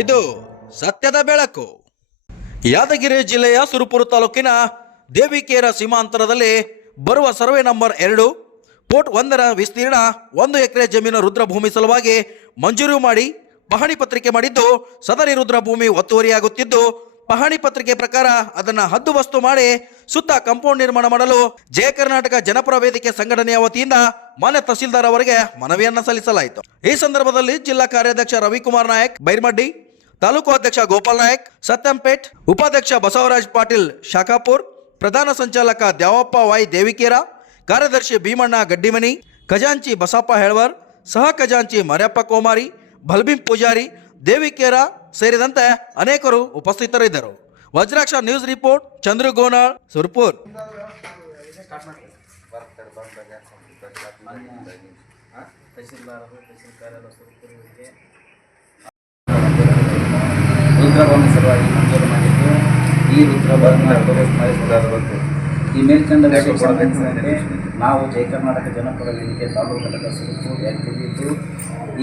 ಇದು ಸತ್ಯದ ಬೆಳಕು. ಯಾದಗಿರಿ ಜಿಲ್ಲೆಯ ಸುರಪುರ ತಾಲೂಕಿನ ದೇವಿಕೇರ ಸೀಮಾಂತರದಲ್ಲಿ ಬರುವ ಸರ್ವೆ ನಂಬರ್ 2 ಪೋರ್ಟ್ 1ರ ವಿಸ್ತೀರ್ಣ 1 ಎಕರೆ ಜಮೀನು ರುದ್ರಭೂಮಿ ಸಲುವಾಗಿ ಮಂಜೂರು ಮಾಡಿ ಪಹಣಿ ಪತ್ರಿಕೆ ಮಾಡಿದ್ದು, ಸದರಿ ರುದ್ರಭೂಮಿ ಒತ್ತುವರಿಯಾಗುತ್ತಿದ್ದು, ಪಹಣಿ ಪತ್ರಿಕೆ ಪ್ರಕಾರ ಅದನ್ನು ಹದ್ದುಬಸ್ತು ಮಾಡಿ ಸುತ್ತ ಕಾಂಪೌಂಡ್ ನಿರ್ಮಾಣ ಮಾಡಲು ಜಯ ಕರ್ನಾಟಕ ಜನಪರ ವೇದಿಕೆ ಸಂಘಟನೆಯ ವತಿಯಿಂದ ಮಾನ್ಯ ತಹಸೀಲ್ದಾರ್ ಅವರಿಗೆ ಮನವಿಯನ್ನು ಸಲ್ಲಿಸಲಾಯಿತು. ಈ ಸಂದರ್ಭದಲ್ಲಿ ಜಿಲ್ಲಾ ಕಾರ್ಯಾಧ್ಯಕ್ಷ ರವಿಕುಮಾರ್ ನಾಯಕ್ ಬೈರ್ಮಡ್ಡಿ, ತಾಲೂಕು ಅಧ್ಯಕ್ಷ ಗೋಪಾಲ್ ನಾಯಕ್ ಸತ್ಯಂಪೇಟ್, ಉಪಾಧ್ಯಕ್ಷ ಬಸವರಾಜ್ ಪಾಟೀಲ್ ಶಾಖಾಪುರ್, ಪ್ರಧಾನ ಸಂಚಾಲಕ ದ್ಯಾವಪ್ಪ ವೈ ದೇವಿಕೇರ, ಕಾರ್ಯದರ್ಶಿ ಭೀಮಣ್ಣ ಗಡ್ಡಿಮನಿ, ಖಜಾಂಚಿ ಬಸಪ್ಪ ಹೆಳ್ವರ್, ಸಹ ಖಜಾಂಚಿ ಮರ್ಯಪ್ಪ ಕೋಮಾರಿ, ಬಲ್ಬೀಂ ಪೂಜಾರಿ, ದೇವಿಕೇರ ಸೇರಿದಂತೆ ಅನೇಕರು ಉಪಸ್ಥಿತರಿದ್ದರು. Vajraksha news report, Chandru Gonal, Surpur. ರುದ್ರಭೂಮಿ ಸಲುವಾಗಿ ಮಂಜೂರು ಮಾಡಿದ್ದು, ಈ ರುದ್ರಭೂಮಿ ಈ ಮೇಲ್ಕಂಡ ಸಂಬಂಧಿಸಿದಂತೆ ನಾವು ಜಯ ಕರ್ನಾಟಕ ಜನಪದ ವೇದಿಕೆ ತಾಲೂಕು ಘಟಕ ಸುರಪುರ ಯಾದಗಿರಿ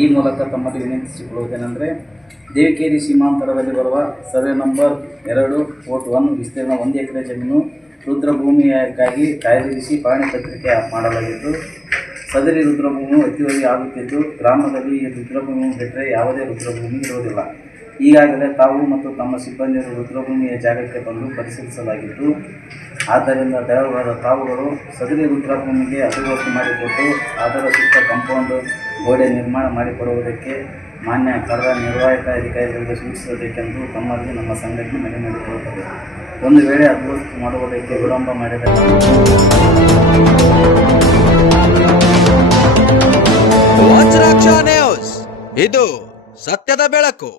ಈ ಮೂಲಕ ತಮ್ಮಲ್ಲಿ ವಿನಂತಿಸಿಕೊಳ್ಳುವುದೇನೆಂದರೆ, ದೇವಿಕೇರಿ ಸೀಮಾಂತರದಲ್ಲಿ ಬರುವ ಸರ್ವೆ ನಂಬರ್ 2 ಪೋರ್ಟ್ 1 ವಿಸ್ತೀರ್ಣ 1 ಎಕರೆ ಜಮೀನು ರುದ್ರಭೂಮಿಯಾಗಿ ಕಾಯ್ದಿರಿಸಿ ಪಹಣಿ ಪತ್ರಿಕೆ ಮಾಡಲಾಗಿದ್ದು, ಸದರಿ ರುದ್ರಭೂಮಿ ಒತ್ತುವರಿ ಆಗುತ್ತಿದ್ದು, ಗ್ರಾಮದಲ್ಲಿ ಈ ರುದ್ರಭೂಮಿ ಬಿಟ್ಟರೆ ಯಾವುದೇ ರುದ್ರಭೂಮಿ ಇರುವುದಿಲ್ಲ. ಈಗಾಗಲೇ ತಾವು ಮತ್ತು ತಮ್ಮ ಸಿಬ್ಬಂದಿರು ರುದ್ರಭೂಮಿಯ ಜಾಗಕ್ಕೆ ಬಂದು ಪರಿಶೀಲಿಸಲಾಗಿದ್ದು, ಆದ್ದರಿಂದ ದಯವಾದ ತಾವುಗಳು ಸದರಿ ರುದ್ರಭೂಮಿಗೆ ಹದ್ದುಬಸ್ತು ಮಾಡಿಕೊಟ್ಟು ಅದರ ಸುತ್ತ ಕಾಂಪೌಂಡ್ ಗೋಡೆ ನಿರ್ಮಾಣ ಮಾಡಿಕೊಡುವುದಕ್ಕೆ ಮಾನ್ಯ ಕಾರ್ಯನಿರ್ವಾಹಕ ಅಧಿಕಾರಿಗಳಿಗೆ ಸೂಚಿಸಬೇಕೆಂದು ತಮ್ಮಲ್ಲಿ ನಮ್ಮ ಸಂಘಟನೆ ಮನವಿ ಮಾಡಿಕೊಳ್ಳುತ್ತದೆ. ಒಂದು ವೇಳೆ ಹದ್ದುಬಸ್ತು ಮಾಡುವುದಕ್ಕೆ ವಿಳಂಬ ಮಾಡಿದರೆ ವಜ್ರಾಕ್ಷ ನ್ಯೂಸ್, ಇದು ಸತ್ಯದ ಬೆಳಕು.